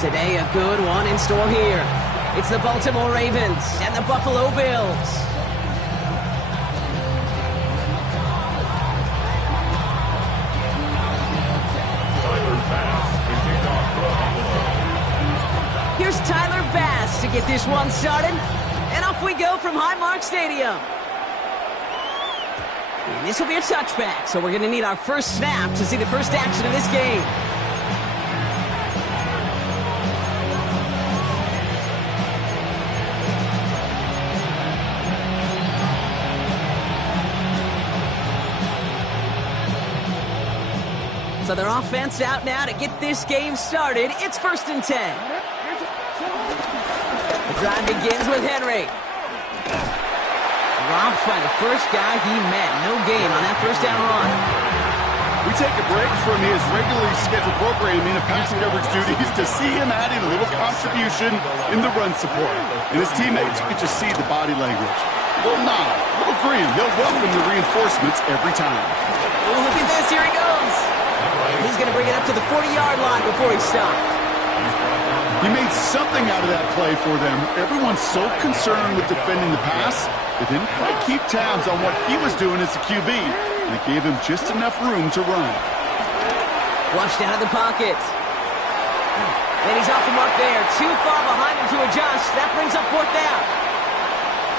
Today, a good one in store here. It's the Baltimore Ravens and the Buffalo Bills. Here's Tyler Bass to get this one started. And off we go from Highmark Stadium. And this will be a touchback, so we're going to need our first snap to see the first action of this game. So their offense out now to get this game started. It's 1st and 10. The drive begins with Henry. Dropped by the first guy he met. No gain on that first down run. We take a break from his regularly scheduled programming of pass coverage duties to see him adding a little contribution in the run support. And his teammates, you can just see the body language. A little nod, a little grin. They'll welcome the reinforcements every time. Oh, look at this. Here he goes. And he's going to bring it up to the 40-yard line before he stopped. He made something out of that play for them. Everyone's so concerned with defending the pass, they didn't quite keep tabs on what he was doing as a QB. And it gave him just enough room to run. Flushed out of the pocket. And he's off the mark there. Too far behind him to adjust. That brings up 4th down.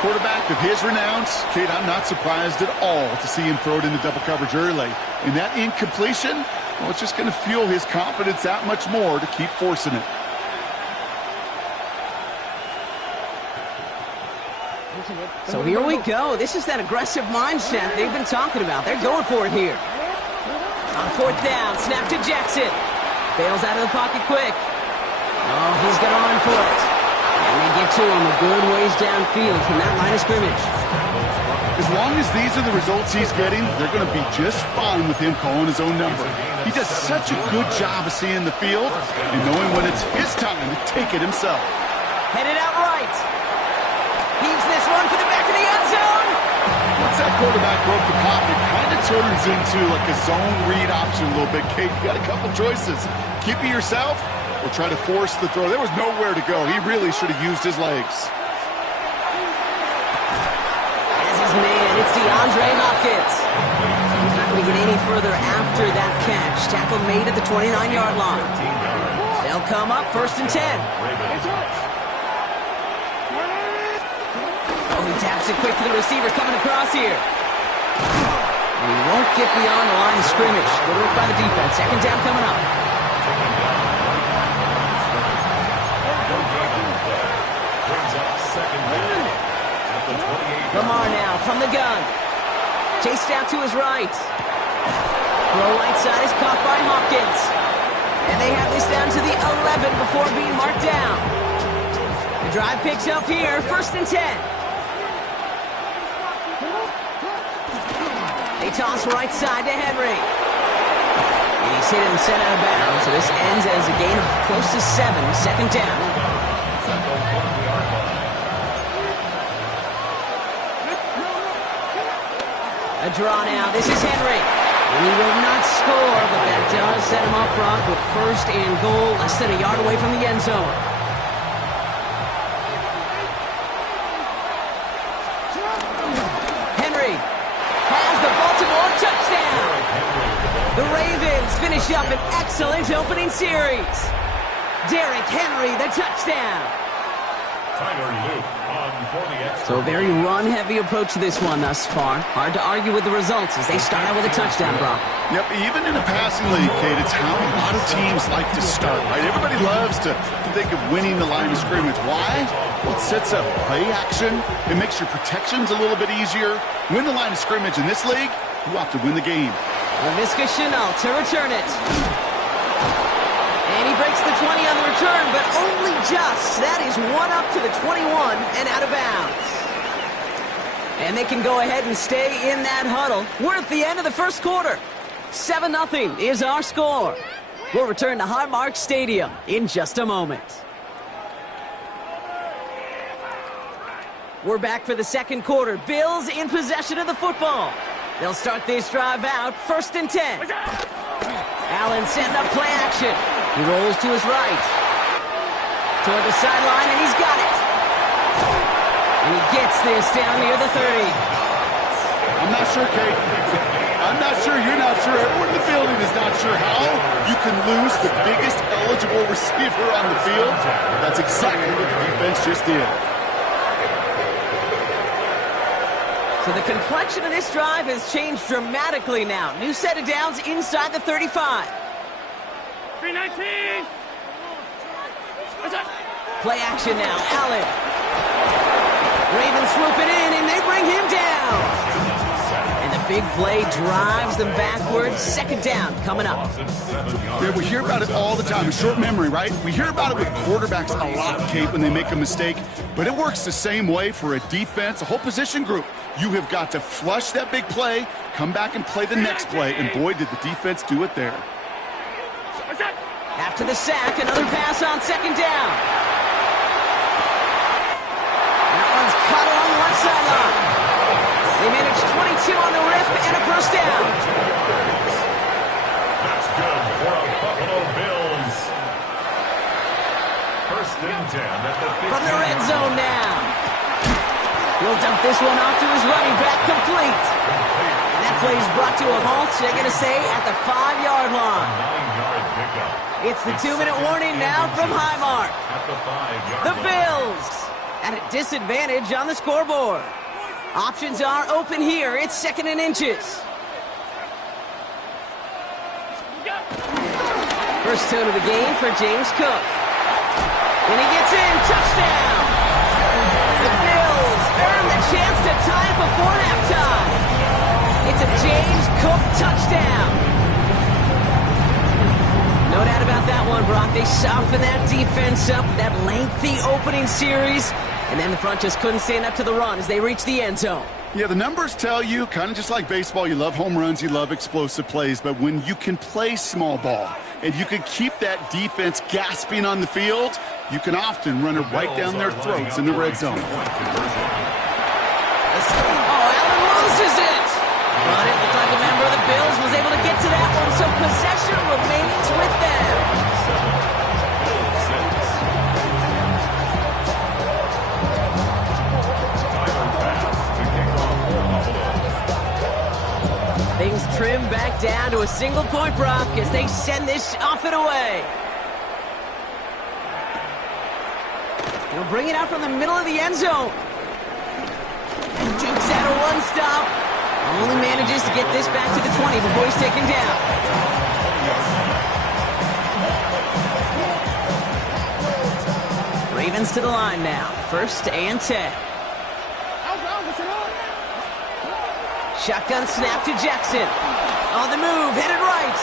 Quarterback of his renowns, Kate, I'm not surprised at all to see him throw it into double coverage early. And that incompletion, well, it's just going to fuel his confidence that much more to keep forcing it. So here we go. This is that aggressive mindset they've been talking about. They're going for it here. On 4th down, snap to Jackson. Bails out of the pocket quick. Oh, he's going to run for it. And they get to him a good ways downfield from that line of scrimmage. As long as these are the results he's getting, they're going to be just fine with him calling his own number. He does such a good job of seeing the field and knowing when it's his time to take it himself. Headed out right. Heaves this one for the back of the end zone. Once that quarterback broke the pocket, kind of turns into like a zone read option a little bit. Kate, you got a couple choices. Keep it yourself or try to force the throw. There was nowhere to go. He really should have used his legs. As his man, it's DeAndre Hopkins. He's not going to get any further after that catch. Tackle made at the 29-yard line. They'll come up 1st and 10. Oh, he taps it quick to the receiver coming across here. And he won't get beyond the line of scrimmage. Good work by the defense. 2nd down coming up. Lamar now from the gun. Chased out to his right. Throw right side is caught by Hopkins. And they have this down to the 11 before being marked down. The drive picks up here, 1st and 10. They toss right side to Henry. And he's hit him sent out of bounds. So this ends as a gain of close to 7, 2nd down. A draw now. This is Henry. And he will not score, but that does set him up front with 1st and goal, less than a yard away from the end zone. Henry has the Baltimore touchdown. The Ravens finish up an excellent opening series. Derrick Henry, the touchdown. So a very run-heavy approach to this one thus far. Hard to argue with the results as they start out with a touchdown, Brock. Yep, even in a passing league, Kate, it's how a lot of teams like to start, right? Everybody loves to think of winning the line of scrimmage. Why? Well, it sets up play action. It makes your protections a little bit easier. Win the line of scrimmage in this league, you have to win the game. LaVisca Chenault to return it. And he breaks the 20 on the return, but only just. That is one up to the 21 and out of bounds. And they can go ahead and stay in that huddle. We're at the end of the first quarter. 7-0 is our score. We'll return to Highmark Stadium in just a moment. We're back for the second quarter. Bills in possession of the football. They'll start this drive out, 1st and 10. Allen setting up play action. He rolls to his right. Toward the sideline, and he's got it. And he gets this down near the 30. I'm not sure, Kate. I'm not sure. You're not sure. Everyone in the building is not sure how you can lose the biggest eligible receiver on the field. That's exactly what the defense just did. So the complexion of this drive has changed dramatically now. New set of downs inside the 35. 319. Play action now. Allen. Ravens swoop it in, and they bring him down. And the big play drives them backwards. Second down coming up. Yeah, we hear about it all the time. A short memory, right? We hear about it with quarterbacks a lot, Kate, when they make a mistake. But it works the same way for a defense, a whole position group. You have got to flush that big play, come back and play the next play. And boy, did the defense do it there. After the sack, another pass on second down. That one's cut along the left sideline. They managed 22 on the rip and a first down. That's good for a Buffalo Bills. First and 10 at the 15. From the red zone now. He'll dump this one off to his running back, complete. And that play is brought to a halt, they're going to say, at the 5-yard line. 9-yard pickup. It's the 2-minute warning now from Highmark. At the 5-yard The line. Bills at a disadvantage on the scoreboard. Options are open here. It's second and inches. First tone of the game for James Cook. And he gets in. Touchdown. The Bills earn the chance to tie it before halftime. It's a James Cook touchdown. No doubt about that one, Brock. They softened that defense up, that lengthy opening series, and then the front just couldn't stand up to the run as they reached the end zone. Yeah, the numbers tell you, kind of just like baseball, you love home runs, you love explosive plays, but when you can play small ball and you can keep that defense gasping on the field, you can often run it right down their throats in the red zone. Allen loses it. But it looked like a member of the Bills was able to get to that one, so possession remains with them. Things trim back down to a single point, Brock, as they send this off and away. They'll bring it out from the middle of the end zone. And Duke's at a run stop. Only manages to get this back to the 20 before he's taken down. Ravens to the line now. First and 10. Shotgun snap to Jackson. On the move, headed right.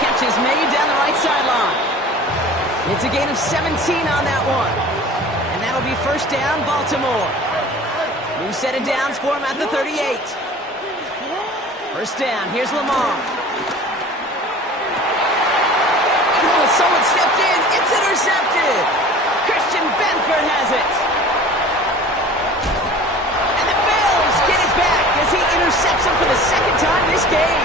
Catch is made down the right sideline. It's a gain of 17 on that one. And that'll be first down, Baltimore. New set of downs for him at the 38. First down, here's Lamar. Oh, someone stepped in. It's intercepted. Christian Benford has it. And the Bills get it back as he intercepts him for the second time this game.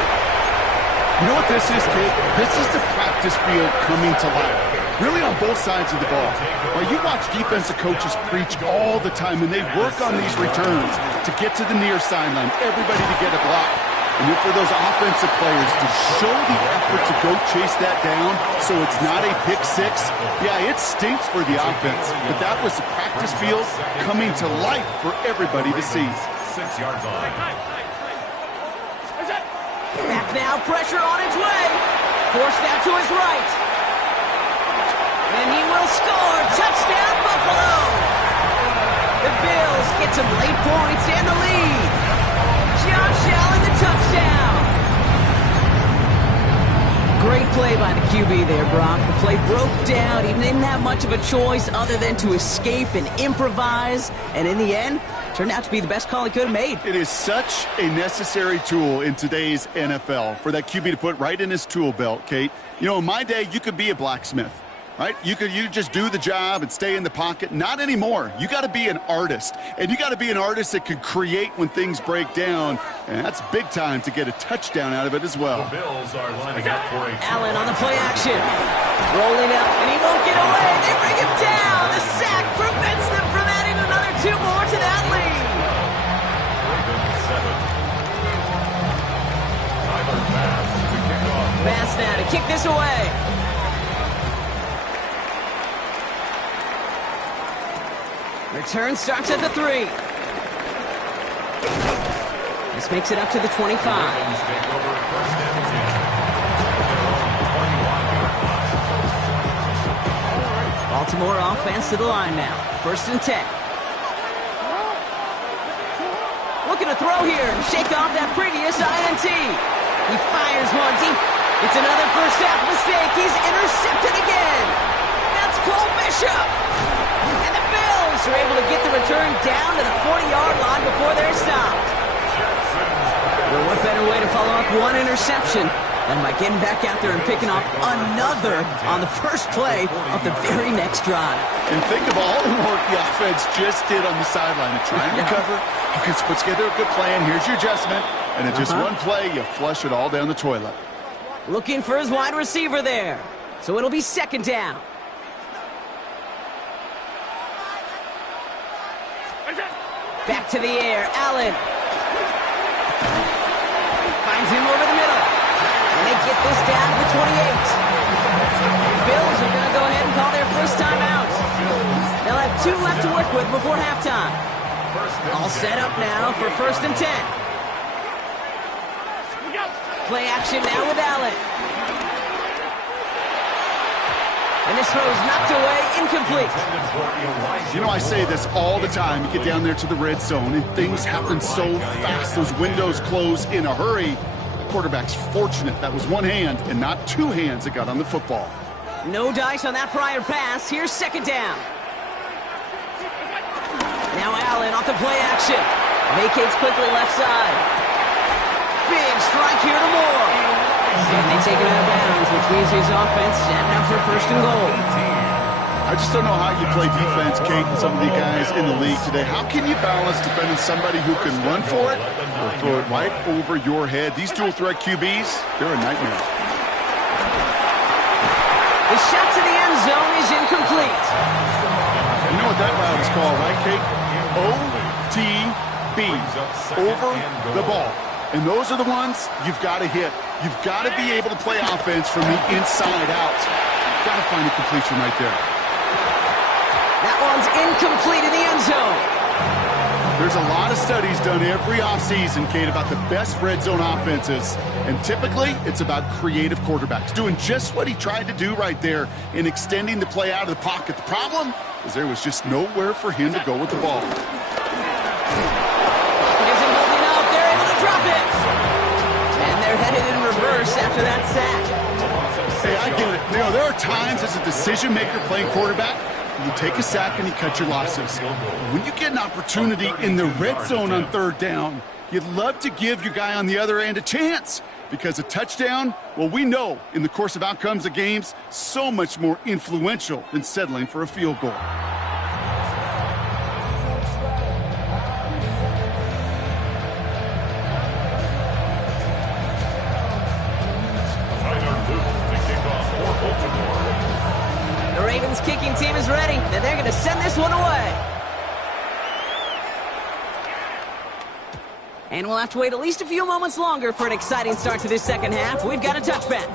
You know what this is, Kate? This is the practice field coming to life. Really on both sides of the ball. Well, you watch defensive coaches preach all the time, and they work on these returns to get to the near sideline, everybody to get a block. And then for those offensive players to show the effort to go chase that down so it's not a pick six, yeah, it stinks for the offense. But that was the practice field coming to life for everybody to see. 6-yard line. Back now, pressure on its way. Forced out to his right. And he will score. Touchdown, Buffalo. The Bills get some late points and the lead. Josh Allen, the touchdown. Great play by the QB there, Brock. The play broke down. He didn't have much of a choice other than to escape and improvise. And in the end, turned out to be the best call he could have made. It is such a necessary tool in today's NFL for that QB to put right in his tool belt, Kate. You know, in my day, you could be a blacksmith. Right? You just do the job and stay in the pocket. Not anymore. You got to be an artist. And you got to be an artist that can create when things break down. And that's big time to get a touchdown out of it as well. The Bills are lining up for a Allen on the play action. Rolling up, and he won't get away. They bring him down. The sack prevents them from adding another 2 more to that lead. Bass now to kick this away. Return starts at the 3. This makes it up to the 25. Baltimore offense to the line now. 1st and 10. Looking to throw here and shake off that previous INT. He fires one deep. It's another first half mistake. He's intercepted again. That's Cole Bishop. And the Bills are able to get the return down to the 40-yard line before they're stopped. Well, what better way to follow up one interception than by getting back out there and picking off another on the first play of the very next drive. And think of all the work the offense just did on the sideline to try and recover. You can put together a good plan. Here's your adjustment. And in just one play, you flush it all down the toilet. Looking for his wide receiver there. So it'll be 2nd down. Back to the air. Allen. Finds him over the middle. And they get this down to the 28. The Bills are going to go ahead and call their first timeout. They'll have 2 left to work with before halftime. All set up now for 1st and 10. Play action now with Allen. And this throw is knocked away, incomplete. You know, I say this all the time. You get down there to the red zone, and things happen so fast. Those windows close in a hurry. Quarterback's fortunate that was one hand and not 2 hands that got on the football. No dice on that prior pass. Here's 2nd down. Now Allen off the play action. Vacates quickly left side. Big strike here to Moore. And they take him out of bounds, which means his offense setting up for 1st and goal. I just don't know how you play defense, Kate, and some of the guys in the league today. How can you balance defending somebody who can run for it or throw it right over your head? These dual-threat QBs, they're a nightmare. The shot to the end zone is incomplete. You know what that route is called, right, Kate? OTB, over the ball. And those are the ones you've got to hit. You've got to be able to play offense from the inside out. You've got to find a completion right there. That one's incomplete in the end zone. There's a lot of studies done every offseason, Kate, about the best red zone offenses. And typically, it's about creative quarterbacks doing just what he tried to do right there in extending the play out of the pocket. The problem is there was just nowhere for him to go with the ball. Drop it. And they're headed in reverse after that sack. Hey, I get it. You know, there are times as a decision maker playing quarterback, you take a sack and you cut your losses. When you get an opportunity in the red zone on 3rd down, you'd love to give your guy on the other end a chance, because a touchdown, well, we know in the course of outcomes of games, so much more influential than settling for a field goal. The Ravens kicking team is ready, and they're going to send this one away. And we'll have to wait at least a few moments longer for an exciting start to this 2nd half. We've got a touchback.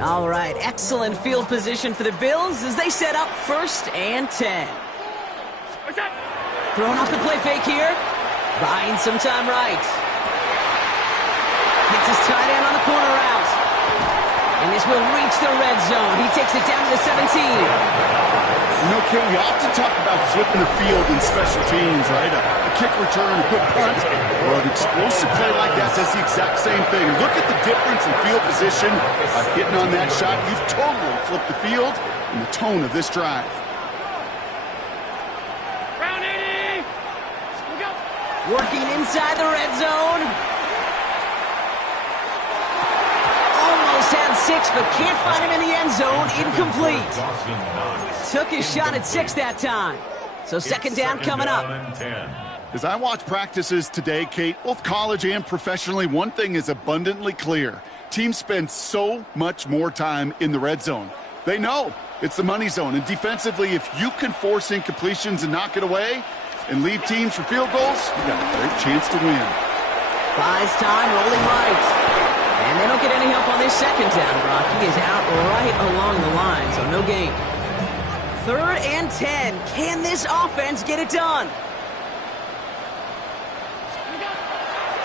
All right, excellent field position for the Bills as they set up 1st and 10. Throwing off the play fake here. Buying some time right. Gets his tight end on the corner route. And this will reach the red zone. He takes it down to the 17. You know, Ken, we often talk about flipping the field in special teams, right? A kick return, a good punt. Well, an explosive play like that does the exact same thing. Look at the difference in field position by hitting on that shot. You've totally flipped the field and the tone of this drive. Round 80! Working inside the red zone. Almost had 6, but can't find him in the end zone. Incomplete. Took his shot at 6 that time. So 2nd down coming up. As I watch practices today, Kate, both college and professionally, one thing is abundantly clear. Teams spend so much more time in the red zone. They know it's the money zone. And defensively, if you can force incompletions and knock it away and leave teams for field goals, you got a great chance to win. Buys time, rolling right. And they don't get any help on this second down, Brock. He is out right along the line, so no gain. 3rd and 10. Can this offense get it done?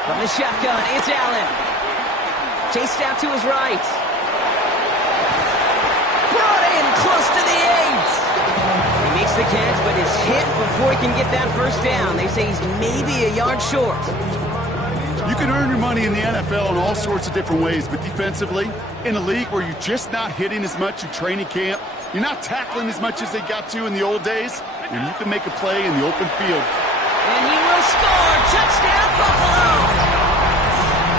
From the shotgun, it's Allen. Chased out to his right. Brought in close to the 8. He makes the catch, but is hit before he can get that first down. They say he's maybe a yard short. You can earn your money in the NFL in all sorts of different ways, but defensively, in a league where you're just not hitting as much in training camp, you're not tackling as much as they got to in the old days, and you can make a play in the open field. And he will score. Touchdown, Buffalo!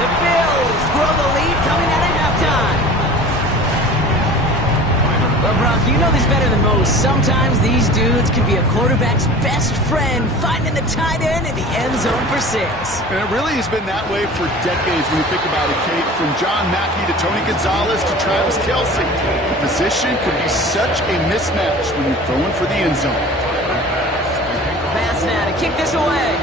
The Bills grow the lead coming out of halftime. Well, Brock, you know this better than most. Sometimes these dudes can be a quarterback's best friend, finding the tight end in the end zone for 6. And it really has been that way for decades when you think about it, Kate. From John Mackey to Tony Gonzalez to Travis Kelce. The position can be such a mismatch when you're throwing for the end zone. Pass now to kick this away.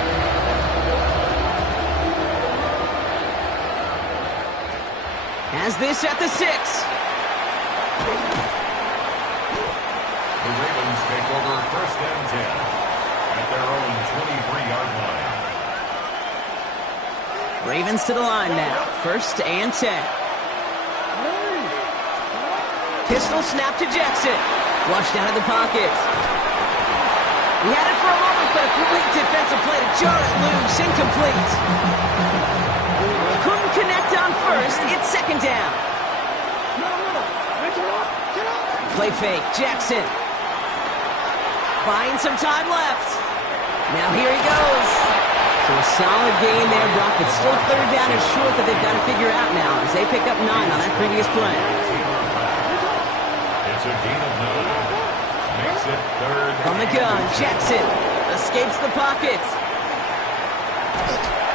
Has this at the 6. The Ravens take over 1st and 10 at their own 23-yard line. Ravens to the line now. 1st and 10. Pistol snap to Jackson. Flushed out of the pocket. He had it for a moment, but a complete defensive play to jar it loose. Incomplete. Couldn't connect on 1st. It's 2nd down. Play fake. Jackson. Buying some time left. Now here he goes. So a solid gain there, Brock, but still 3rd down is short that they've got to figure out now as they pick up 9 on that previous play. It's a gain of 9. Makes it 3rd. From the gun, Jackson escapes the pocket.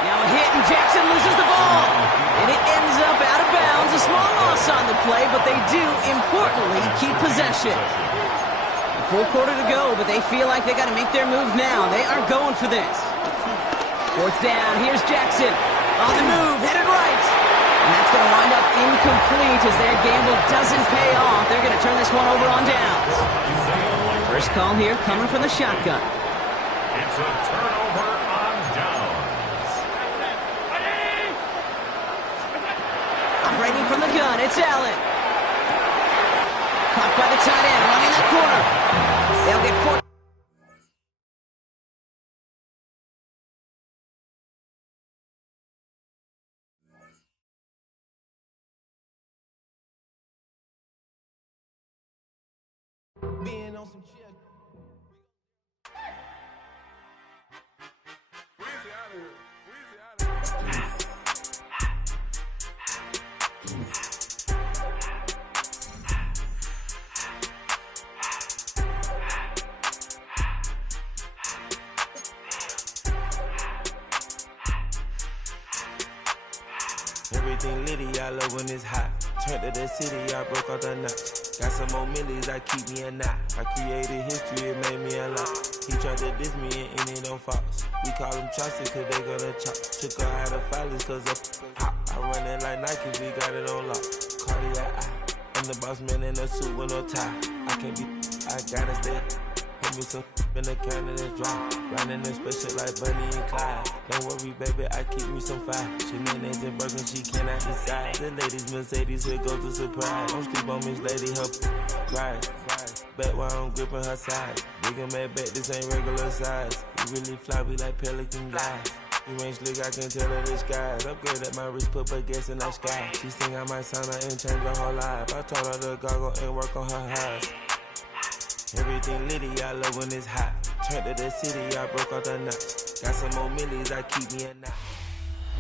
Now a hit, and Jackson loses the ball. And it ends up out of bounds. A small loss on the play, but they do, importantly, keep possession. Full quarter to go, but they feel like they got to make their move now. They are going for this. 4th down, here's Jackson. On the move, headed right. And that's going to wind up incomplete as their gamble doesn't pay off. They're going to turn this one over on downs. First call here coming from the shotgun. It's a turnover on downs. Operating from the gun, it's Allen. Caught by the tight end, running that corner. They'll get 4. Being on some shit. Weezy out of here. Weezy out of here. Everything litty, I love when it's hot. Turned to the city, I broke out the knot. Got some more millies, I keep me a knot. I created history, it made me a lot. He tried to diss me and it don't false. We call them Chaucer cause they gonna chop. Took her out of filers cause of hot. I run it like Nike, we got it on lock. Cardiac eye. I'm the boss man in a suit with no tie. I can't be, I gotta stay. Put me some in the can and it's dry. Riding in special like Bunny and Clyde. Don't worry, baby, I keep me some fire. She mayonnaise and burger, she cannot decide. The ladies Mercedes, here goes the surprise. Don't sleep on Miss Lady, her ride. Back while I'm gripping her side. Big and mad back, this ain't regular size. We really fly, we like pelican guys. You ain't slick, I can tell her the skies. Upgrade at my wrist, put her gas in that sky. She think I might sign her and change her whole life. I told her to goggle and work on her highs. Everything litty, I love when it's hot. Turned to the city, I broke out the knot. Got some more millies, I keep me a knot.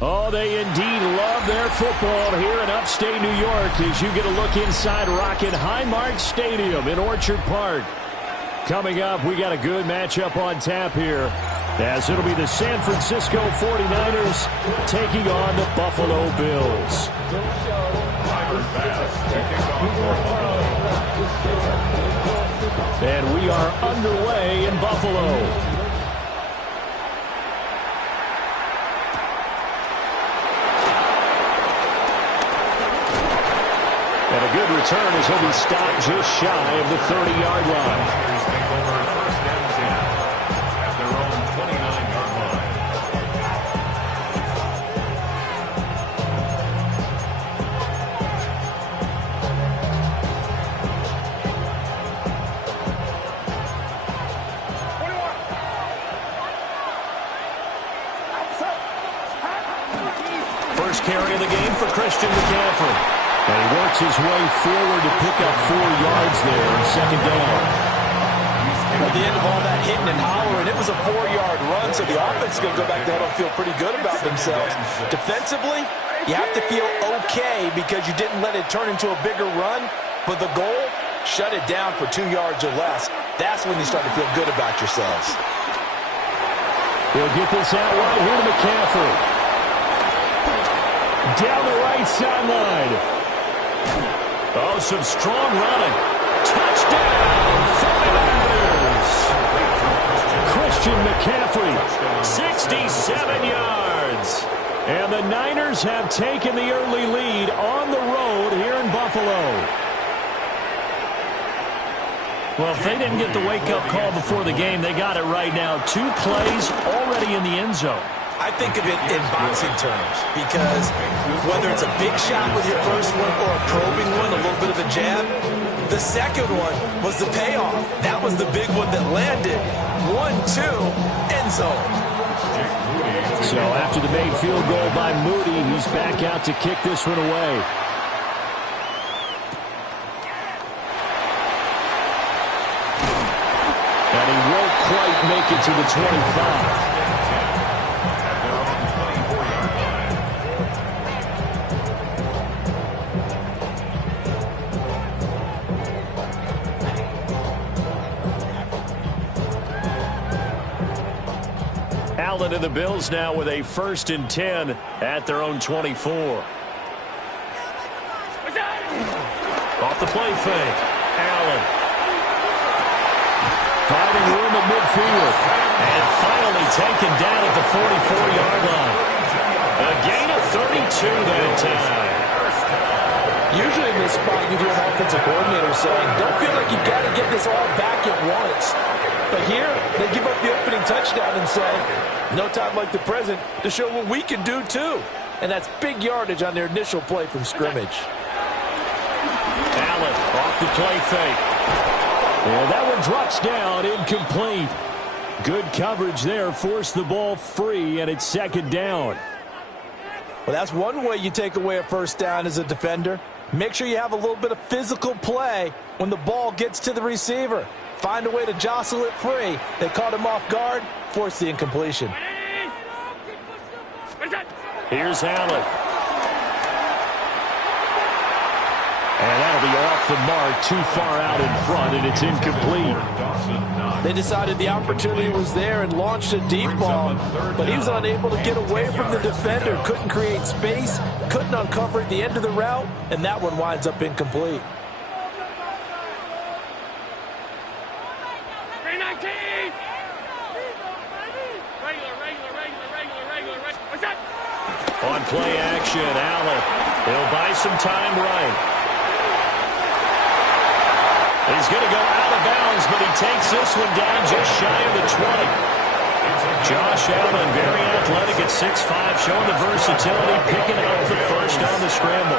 Oh, they indeed love their football here in upstate New York as you get a look inside Rocket Highmark Stadium in Orchard Park. Coming up, we got a good matchup on tap here, as it'll be the San Francisco 49ers taking on the Buffalo Bills. And we are underway in Buffalo. And a good return as he'll be stopped just shy of the 30-yard line. First carry of the game for Christian McCaffrey. And he works his way forward to pick up 4 yards there on second down. At the end of all that hitting and hollering, it was a 4-yard run, so the offense is going to go back there and feel pretty good about themselves. Defensively, you have to feel okay because you didn't let it turn into a bigger run, but the goal, shut it down for 2 yards or less. That's when you start to feel good about yourselves. He'll get this out right here to McCaffrey. Down the right sideline. Oh, some strong running. Touchdown, 49ers. Christian McCaffrey, 67 yards. And the Niners have taken the early lead on the road here in Buffalo. Well, if they didn't get the wake-up call before the game, they got it right now. 2 plays already in the end zone. I think of it in boxing terms because whether it's a big shot with your first one or a probing one, a little bit of a jab, the second one was the payoff. That was the big one that landed. 1-2, end zone. So after the made field goal by Moody, he's back out to kick this one away. And he won't quite make it to the 25. Allen and the Bills now with a 1st and 10 at their own 24. Off the play fake. Allen. Finding room at midfield. And finally taken down at the 44-yard line. A gain of 32 that time. Usually in this spot, you hear an offensive coordinator saying, don't feel like you've got to get this all back at once. But here, they give up the opening touchdown and say, no time like the present to show what we can do too. And that's big yardage on their initial play from scrimmage. Allen off the play fake. And that one drops down, incomplete. Good coverage there, forced the ball free, and it's 2nd down. Well, that's one way you take away a first down as a defender. Make sure you have a little bit of physical play when the ball gets to the receiver. Find a way to jostle it free. They caught him off guard, forced the incompletion. Here's Allen. And that'll be off the mark, too far out in front, and it's incomplete. They decided the opportunity was there and launched a deep ball, but he was unable to get away from the defender, couldn't create space, couldn't uncover at the end of the route, and that one winds up incomplete. On play action, Allen. He'll buy some time right. He's going to go out of bounds, but he takes this one down just shy of the 20. Josh Allen, very athletic at 6'5", showing the versatility, picking up the first on the scramble.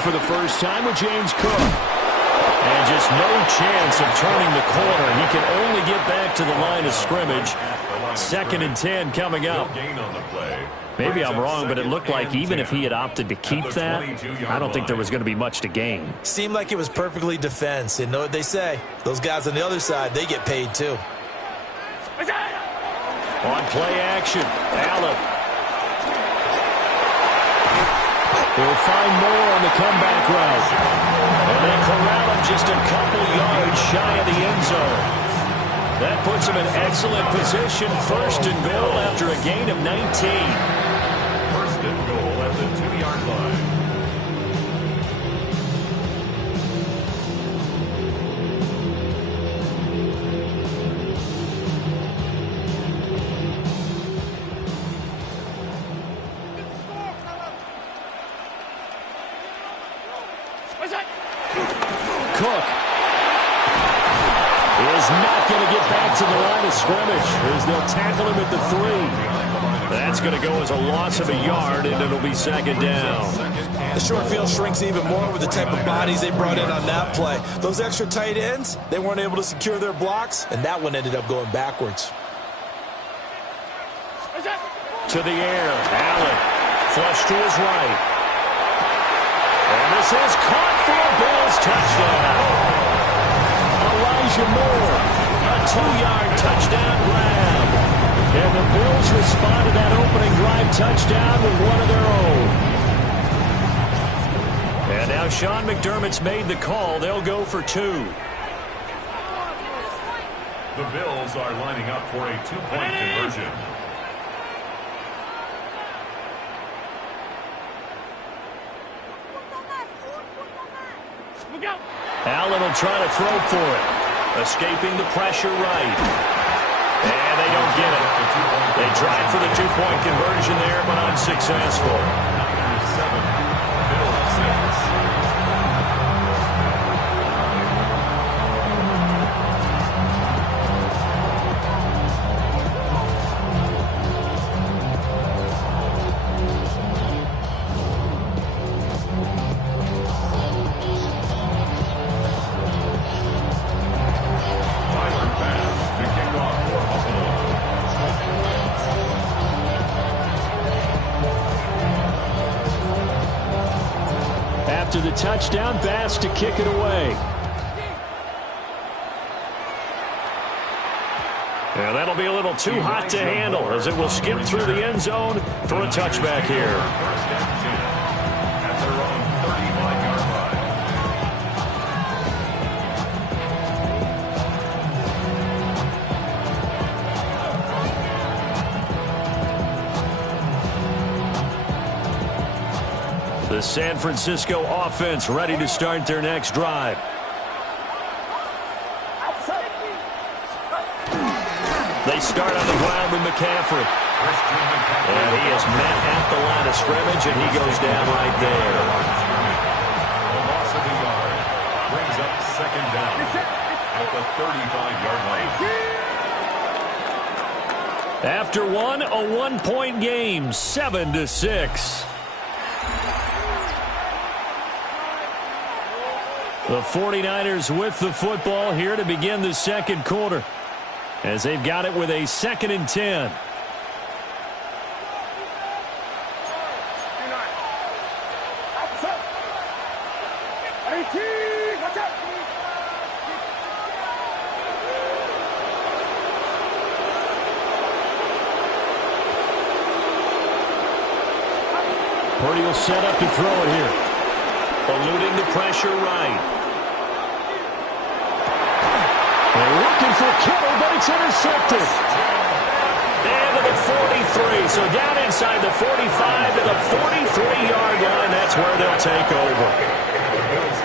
For the first time with James Cook. And just no chance of turning the corner. He can only get back to the line of scrimmage. 2nd and 10 coming up. Maybe I'm wrong, but it looked like even if he had opted to keep that, I don't think there was going to be much to gain. Seemed like it was perfectly defense. And know what they say? Those guys on the other side, they get paid too. On play action, Allen. He'll find more on the comeback route. And they corral him just a couple yards shy of the end zone. That puts him in excellent position. 1st and goal after a gain of 19. 1st and goal at the 2-yard line. Cook is not going to get back to the line of scrimmage as they'll tackle him at the 3. That's going to go as a loss of a yard, and it'll be 2nd down. The short field shrinks even more with the type of bodies they brought in on that play. Those extra tight ends, they weren't able to secure their blocks, and that one ended up going backwards. To the air, Allen, flush to his right. And this is caught for a Bills touchdown. Elijah Moore, a 2-yard touchdown grab. And the Bills respond to that opening drive touchdown with one of their own. And now Sean McDermott's made the call. They'll go for 2. The Bills are lining up for a 2-point conversion. Allen will try to throw for it. Escaping the pressure right. And they don't get it. They tried for the 2-point conversion there, but unsuccessful. 7, Bills 6. After the touchdown, Bass to kick it away. Yeah, that'll be a little too hot to handle as it will skip through the end zone for a touchback here. 1st and 10 at their own 35-yard line. The San Francisco offense ready to start their next drive. They start on the ground with McCaffrey. And he is met at the line of scrimmage, and he goes down right there. A loss of a yard brings up 2nd down at the 35-yard line. After one, a 1-point game, 7-6. The 49ers with the football here to begin the 2nd quarter, as they've got it with a 2nd and 10. Purdy will set up to throw it here. Eluding the pressure right. They're looking for Kittle, but it's intercepted. And to the 43. So down inside the 45 to the 43-yard line. That's where they'll take over.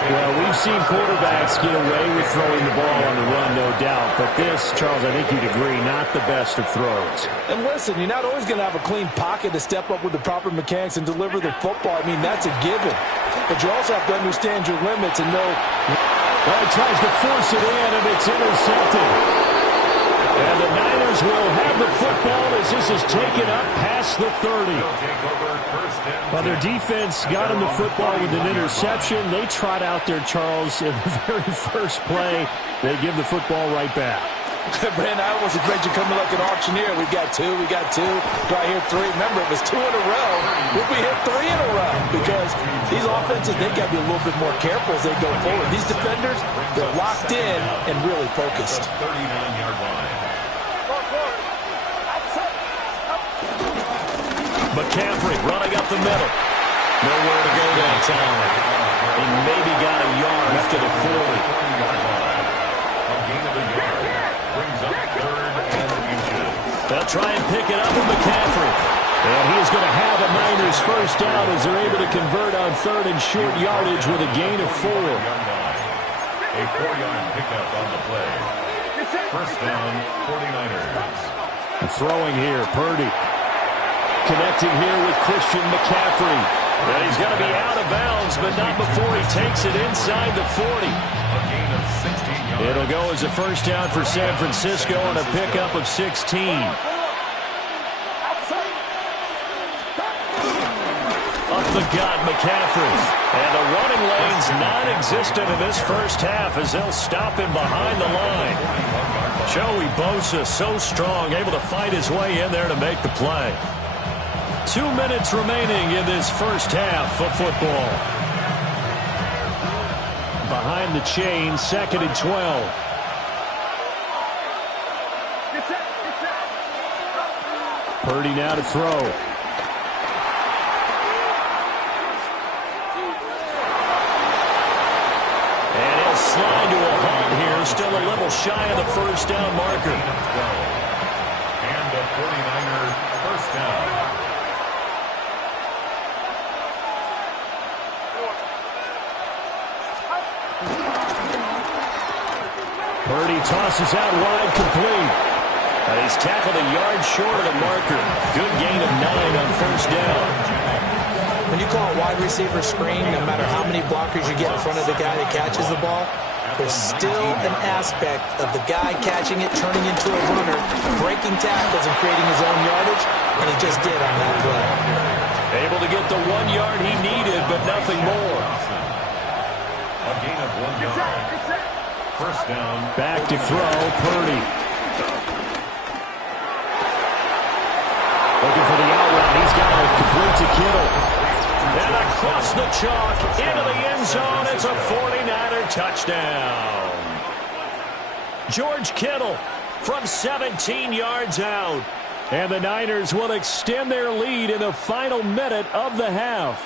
Well, we've seen quarterbacks get away with throwing the ball on the run, no doubt. But this, Charles, I think you'd agree, not the best of throws. And listen, you're not always going to have a clean pocket to step up with the proper mechanics and deliver the football. I mean, that's a given. But you also have to understand your limits and know. Well, he tries to force it in, and it's intercepted. And the Niners will have the football as this is taken up past across the 30. Well, their defense got him the football with an interception. They trot out there, Charles, in the very first play. They give the football right back. Brandon, I almost expect you coming like an auctioneer. We got two. Do I hear three? Remember, it was 2 in a row. We'll be hit 3 in a row because these offenses, they got to be a little bit more careful as they go forward. These defenders, they're locked in and really focused. 39-yard line. McCaffrey running up the middle. Nowhere to go that time. He maybe got a yard after the 40. They'll try and pick it up with McCaffrey. And he's going to have a Niners first down as they're able to convert on 3rd and short yardage with a gain of 4. A 4-yard pickup on the play. First down, 49ers. Throwing here, Purdy. Connecting here with Christian McCaffrey. And he's going to be out of bounds, but not before he takes it inside the 40. A gain of 16 yards. It'll go as a first down for San Francisco on a pickup of 16. Up the gut, McCaffrey. And the running lane's non-existent in this first half as they'll stop him behind the line. Joey Bosa, so strong, able to fight his way in there to make the play. 2 minutes remaining in this first half of football. Behind the chain, 2nd and 12. Purdy now to throw. And he'll slide to a halt here, still a little shy of the first down marker. And a 49er first down. Purdy tosses out wide, complete. He's tackled a yard short of the marker. Good gain of 9 on first down. When you call a wide receiver screen, no matter how many blockers you get in front of the guy that catches the ball, there's still an aspect of the guy catching it, turning into a runner, breaking tackles and creating his own yardage, and he just did on that play. Able to get the 1 yard he needed, but nothing more. A gain of 1 yard. First down. Back to throw, Purdy. Looking for the out route. He's got it complete to Kittle. And across the chalk, into the end zone. It's a 49er touchdown. George Kittle from 17 yards out. And the Niners will extend their lead in the final minute of the half.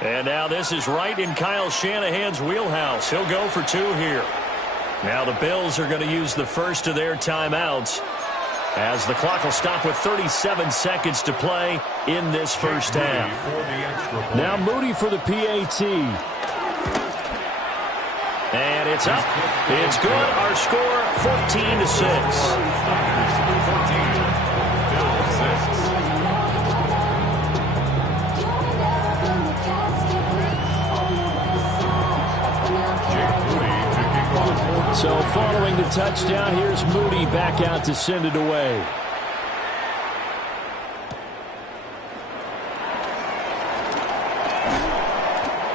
And now this is right in Kyle Shanahan's wheelhouse. He'll go for 2 here. Now the Bills are going to use the first of their timeouts as the clock will stop with 37 seconds to play in this first half. Now Moody for the PAT. And it's up. It's good. Our score, 14-6. So following the touchdown, here's Moody back out to send it away.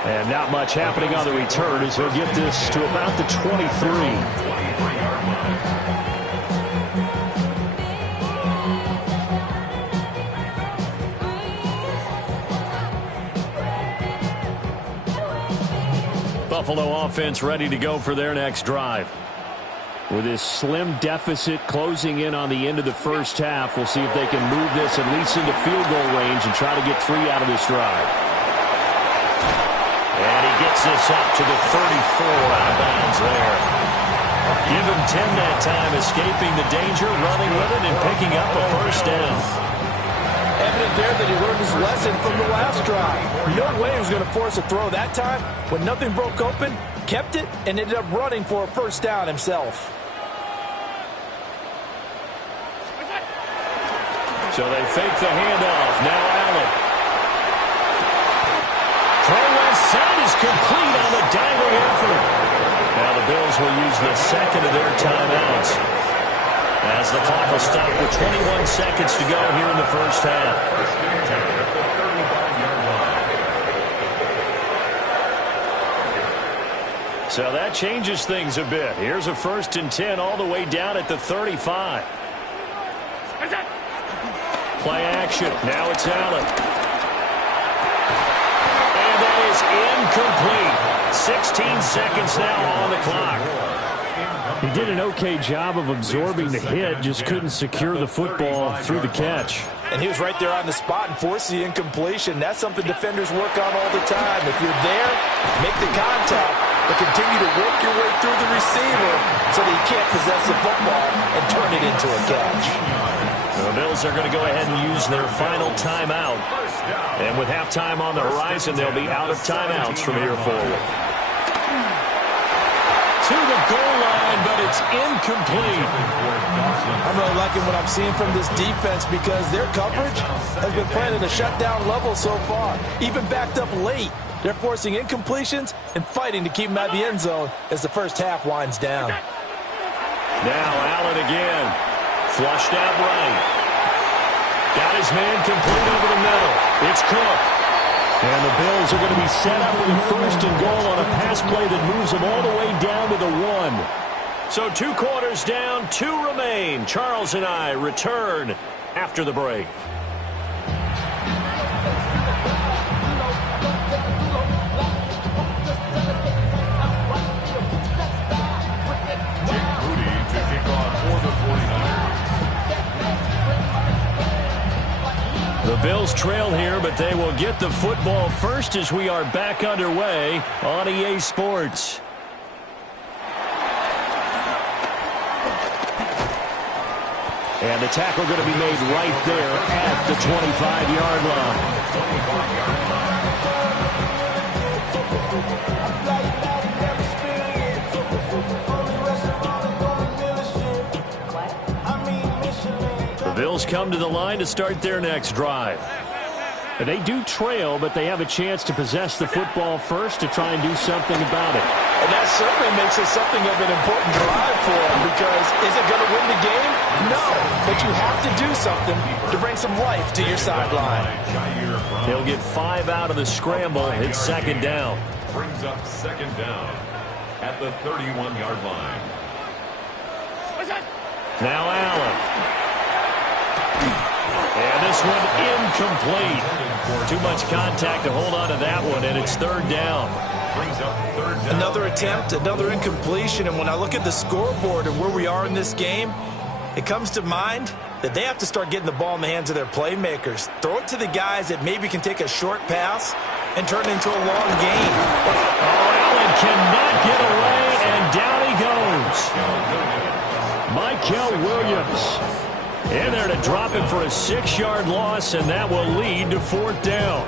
And not much happening on the return as he'll get this to about the 23. Buffalo offense ready to go for their next drive. With this slim deficit closing in on the end of the first half, we'll see if they can move this at least into field goal range and try to get 3 out of this drive. And he gets this up to the 34 out of bounds there. Give him 10 that time, escaping the danger, running with it, and picking up a first down. Evident there that he learned his lesson from the last drive. No way he was going to force a throw that time. When nothing broke open, kept it, and ended up running for a first down himself. So they fake the handoff. Now Allen. Throw left side is complete on the diving effort. Now the Bills will use the second of their timeouts. As the clock will stop with 21 seconds to go here in the first half. First and 10 at the 35-yard line. So that changes things a bit. Here's a first and 10 all the way down at the 35. Play action. Now it's Allen. And that is incomplete. 16 seconds now on the clock. He did an okay job of absorbing the hit, just couldn't secure the football through the catch. And he was right there on the spot and forced the incompletion. That's something defenders work on all the time. If you're there, make the contact, but continue to work your way through the receiver so that you can't possess the football and turn it into a catch. The Bills are going to go ahead and use their final timeout. And with halftime on the horizon, they'll be out of timeouts from here forward. To the goal line, but it's incomplete. I'm really liking what I'm seeing from this defense because their coverage has been playing at a shutdown level so far. Even backed up late, they're forcing incompletions and fighting to keep them out of the end zone as the first half winds down. Now Allen again. Flushed out right. Got his man complete over the middle. It's Cook. And the Bills are going to be set up with a first and goal on a pass play that moves them all the way down to the 1. So 2 quarters down, 2 remain. Charles and I return after the break. Jake Moody to kick off for the 49ers. The Bills trail here, but they will get the football first as we are back underway on EA Sports. And the tackle going to be made right there at the 25-yard line. The Bills come to the line to start their next drive. And they do trail, but they have a chance to possess the football first to try and do something about it. And that certainly makes it something of an important drive for them because is it going to win the game? No, but you have to do something to bring some life to your sideline. He'll get 5 out of the scramble. It's second down. Brings up second down at the 31-yard line. Now Allen. And this one incomplete. Too much contact to hold on to that one, and it's third down. Brings up third down. Another attempt, another incompletion, and when I look at the scoreboard and where we are in this game, it comes to mind that they have to start getting the ball in the hands of their playmakers. Throw it to the guys that maybe can take a short pass and turn it into a long gain. Oh, Allen cannot get away, and down he goes. Michael Williams in there to drop him for a 6-yard loss, and that will lead to fourth down.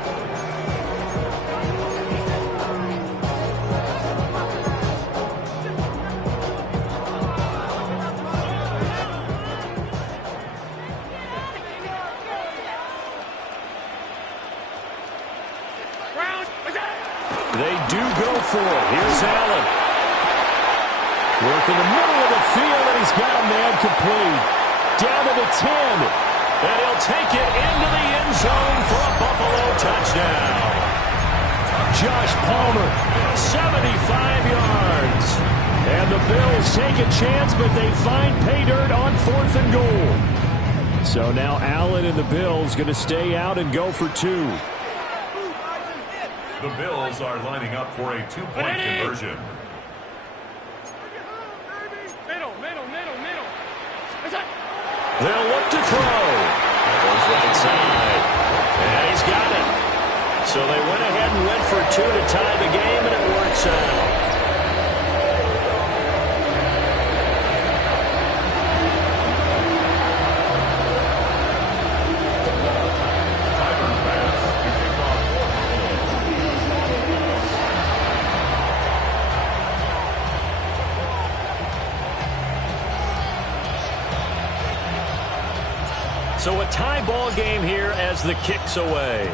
They do go for it. Here's Allen. Work in the middle of the field, and he's got a man complete. Down to the 10. And he'll take it into the end zone for a Buffalo touchdown. Josh Palmer, 75 yards. And the Bills take a chance, but they find pay dirt on 4th and goal. So now Allen and the Bills going to stay out and go for 2. The Bills are lining up for a 2-point conversion. They'll look to throw. Goes right side. And he's got it. So they went ahead and went for 2 to tie the game, and it works out. So a tie ball game here as the kick's away.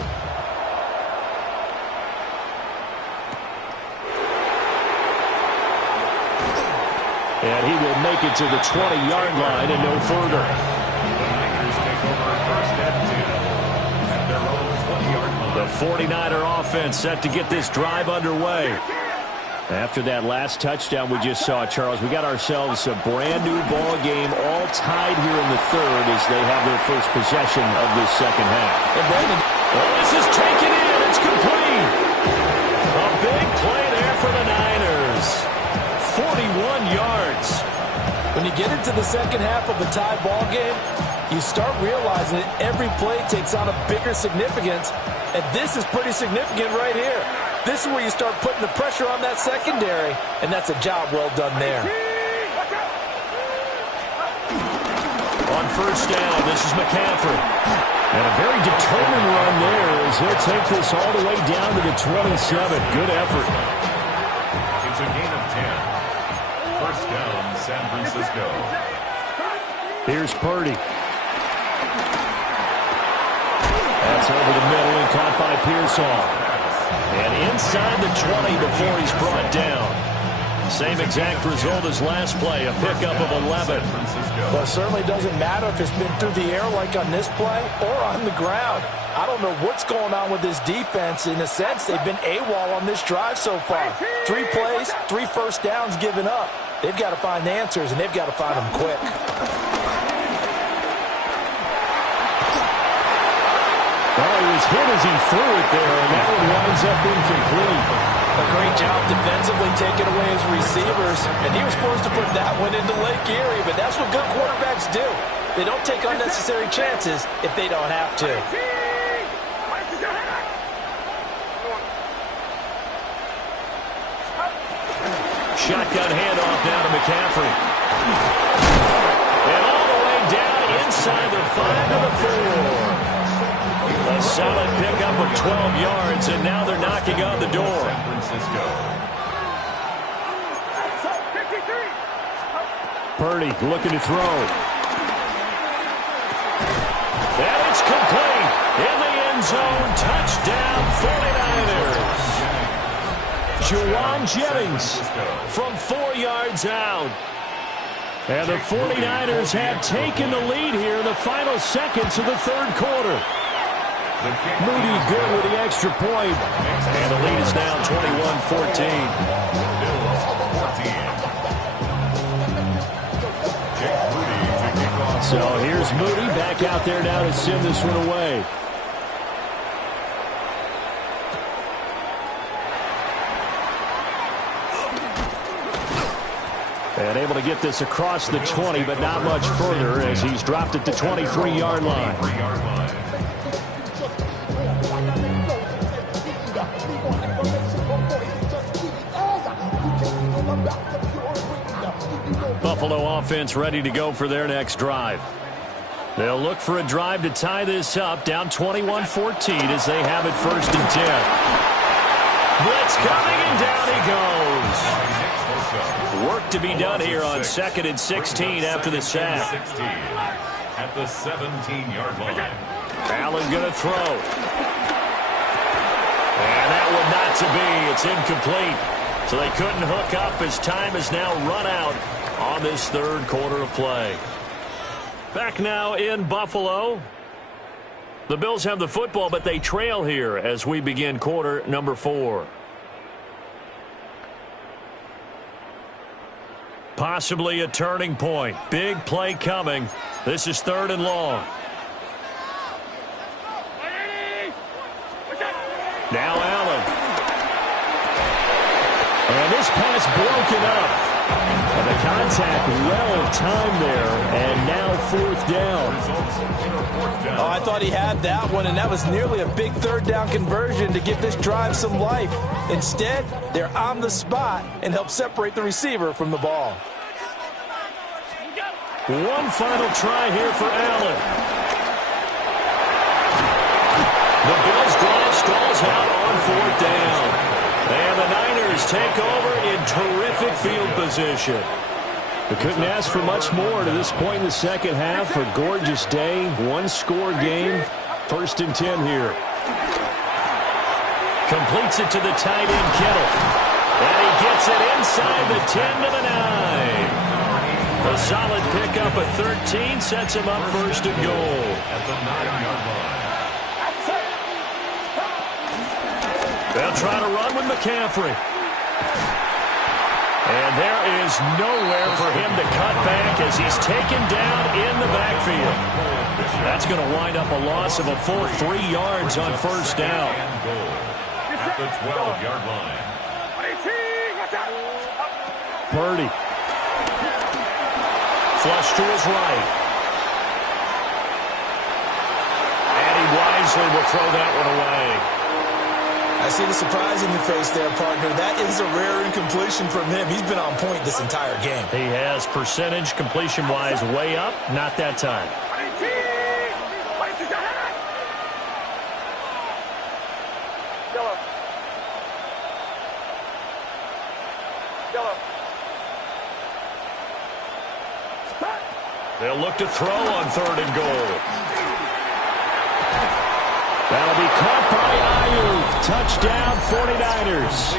And he will make it to the 20-yard line and no further. The Niners take over first and 10 at their own 20-yard line. The 49er offense set to get this drive underway. After that last touchdown we just saw, Charles, we got ourselves a brand-new ball game, all tied here in the third as they have their first possession of this second half. And Brandon, this is taken in. It's complete. A big play there for the Niners. 41 yards. when you get into the second half of a tie ball game, you start realizing that every play takes on a bigger significance, and this is pretty significant right here. This is where you start putting the pressure on that secondary, and that's a job well done there. On first down, this is McCaffrey. And a very determined run there as he'll take this all the way down to the 27. Good effort. It's a gain of 10. First down, San Francisco. Here's Purdy. That's over the middle and caught by Pearsall. And inside the 20 before he's brought down. Same exact result as last play, a pickup of 11. Well, it certainly doesn't matter if it's been through the air like on this play or on the ground. I don't know what's going on with this defense. In a sense, they've been AWOL on this drive so far. 3 plays, 3 first downs given up. They've got to find answers, and they've got to find them quick. Well, he was hit as he threw it there, and that one winds up incomplete. A great job defensively taking away his receivers, and he was forced to put that one into Lake Erie, but that's what good quarterbacks do. They don't take unnecessary chances if they don't have to. Shotgun handoff down to McCaffrey. And all the way down inside the 5 to the 4. A solid pickup of 12 yards, and now they're knocking on the door. San Francisco. Purdy looking to throw. And it's complete. In the end zone, touchdown 49ers. Juwan Jennings from 4 yards out. And the 49ers have taken the lead here in the final seconds of the third quarter. Moody good with the extra point. And the lead is now 21-14. So here's Moody back out there now to send this one away. And able to get this across the 20, but not much further as he's dropped at the 23-yard line. Buffalo offense ready to go for their next drive. They'll look for a drive to tie this up, down 21-14 as they have it first and 10. Blitz coming, and down he goes. Work to be done here on 2nd and 16 after the sack. 16 at the 17-yard line. Allen going to throw. And that one not to be. It's incomplete. So they couldn't hook up as time is now run out on this third quarter of play. Back now in Buffalo. The Bills have the football, but they trail here as we begin quarter number 4. Possibly a turning point. Big play coming. This is 3rd and long. Now Allen. And this pass broken up. And the contact well timed there, and now 4th down. Oh, I thought he had that one, and that was nearly a big 3rd down conversion to give this drive some life. Instead, they're on the spot and help separate the receiver from the ball. One final try here for Allen. The Bills drive stalls out on 4th down. And the Niners take over in terrific field position. They couldn't ask for much more to this point in the second half. A gorgeous day, 1-score game. 1st and 10 here. Completes it to the tight end, Kittle. And he gets it inside the 10 to the 9. A solid pickup at 13 sets him up first and goal. At the 9-yard line. They'll try to run with McCaffrey. And there is nowhere for him to cut back as he's taken down in the backfield. That's going to wind up a loss of a full 3 yards on first down. At the 12-yard line. Purdy. Flush to his right. And he wisely will throw that one away. I see the surprise in your face there, partner. That is a rare incompletion from him. He's been on point this entire game. He has percentage completion-wise way up. Not that time. They'll look to throw on 3rd and goal. That'll be caught by Ayuk. Touchdown, 49ers.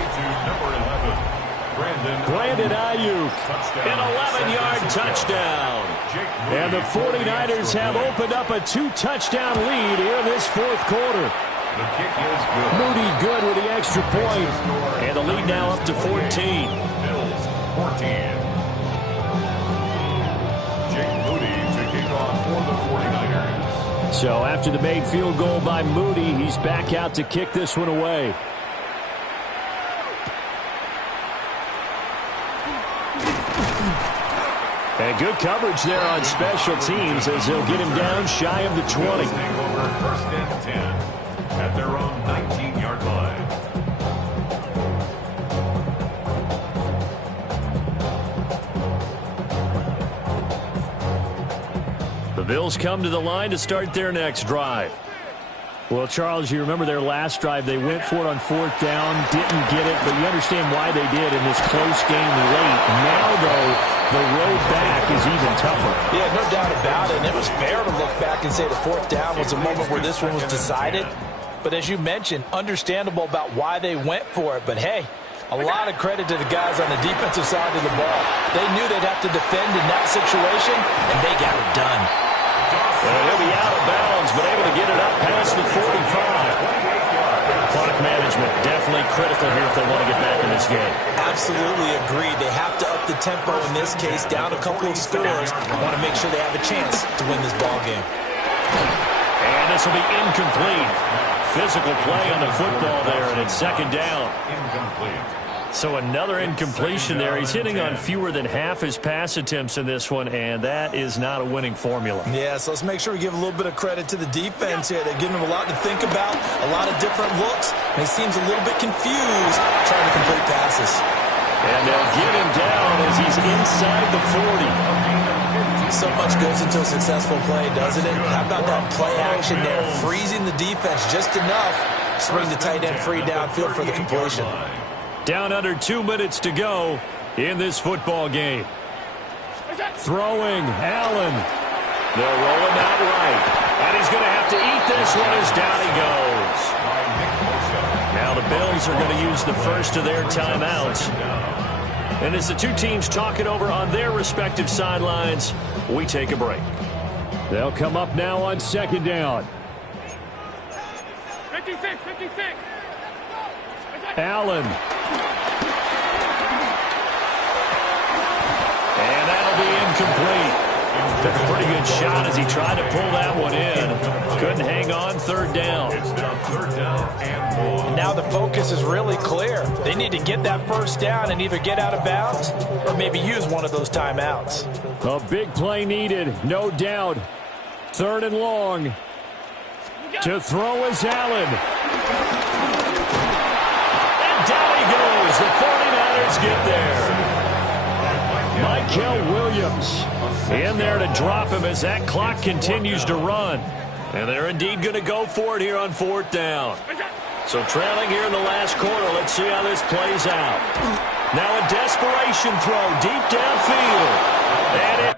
Brandon Ayuk, an 11-yard touchdown. And the 49ers have opened up a 2-touchdown lead here in this 4th quarter. The kick is good. Moody good with the extra point. And the lead now up to 14. Bills 14. For the 49ers. So after the made field goal by Moody, he's back out to kick this one away. And good coverage there on special teams as they'll get him down shy of the 20. Over 1st and 10 at their own 19-yard line. The Bills come to the line to start their next drive. Well, Charles, you remember their last drive. They went for it on 4th down, didn't get it, but you understand why they did in this close game late. Now, though, the road back is even tougher. Yeah, no doubt about it. And it was fair to look back and say the 4th down was a moment where this one was decided. But as you mentioned, understandable about why they went for it. But, hey, a lot of credit to the guys on the defensive side of the ball. They knew they'd have to defend in that situation, and they got it done. Well, he'll be out of bounds, but able to get it up past the 45. Clock management definitely critical here if they want to get back in this game. Absolutely agree. They have to up the tempo in this case, down a couple of scores. Want to make sure they have a chance to win this ball game. And this will be incomplete. Physical play on the football there, and it's 2nd down. Incomplete. So another incompletion there. He's hitting on fewer than half his pass attempts in this one, and that is not a winning formula. Yeah, so let's make sure we give a little bit of credit to the defense here. They're giving him a lot to think about, a lot of different looks, and he seems a little bit confused trying to complete passes. And they'll get him down as he's inside the 40. So much goes into a successful play, doesn't it? How about that play action there, freezing the defense just enough to bring the tight end free downfield for the completion. Down under 2 minutes to go in this football game. Throwing, Allen. They'll roll him out right. And he's going to have to eat this one as down he goes. Now the Bills are going to use the first of their timeouts. And as the two teams talk it over on their respective sidelines, we take a break. They'll come up now on 2nd down. 56. Allen. And that'll be incomplete. Took a pretty good shot as he tried to pull that one in. Couldn't hang on 3rd down. It's now 3rd down and 1. And now the focus is really clear. They need to get that 1st down and either get out of bounds or maybe use one of those timeouts. A big play needed, no doubt. 3rd and long. To throw is Allen. And down he goes. The 49ers get there. Michael Williams in there to drop him as that clock continues to run. And they're indeed going to go for it here on 4th down. So trailing here in the last quarter, let's see how this plays out. Now a desperation throw deep downfield. And